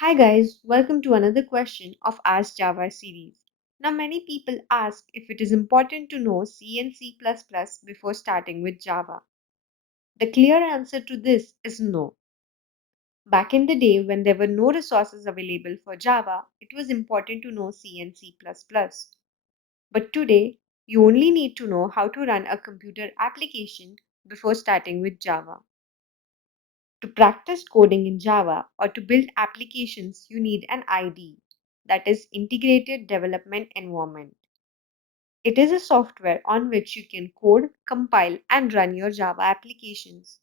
Hi guys, welcome to another question of Ask Java series. Now many people ask if it is important to know C and C++ before starting with Java. The clear answer to this is no. Back in the day when there were no resources available for Java, it was important to know C and C++. But today, you only need to know how to run a computer application before starting with Java. To practice coding in Java or to build applications, you need an IDE, that is Integrated Development Environment. It is a software on which you can code, compile, and run your Java applications.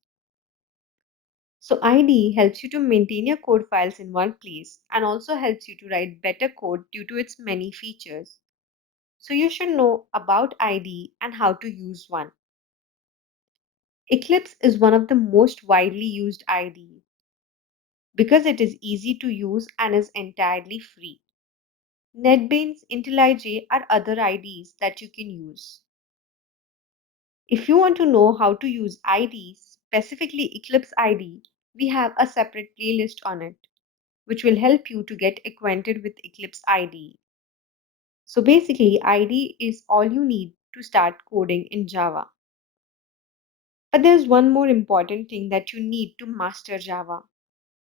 So IDE helps you to maintain your code files in one place and also helps you to write better code due to its many features. So you should know about IDE and how to use one. Eclipse is one of the most widely used IDE because it is easy to use and is entirely free. NetBeans, IntelliJ are other IDEs that you can use. If you want to know how to use IDEs, specifically Eclipse IDE, we have a separate playlist on it, which will help you to get acquainted with Eclipse IDE. So basically, IDE is all you need to start coding in Java. But there's one more important thing that you need to master Java,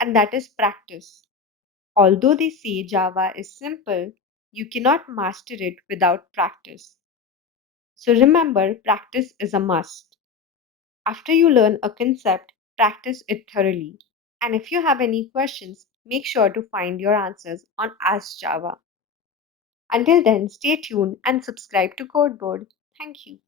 and that is practice. Although they say Java is simple, you cannot master it without practice. So remember, practice is a must. After you learn a concept, practice it thoroughly. And if you have any questions, make sure to find your answers on Ask Java. Until then, stay tuned and subscribe to Codeboard. Thank you.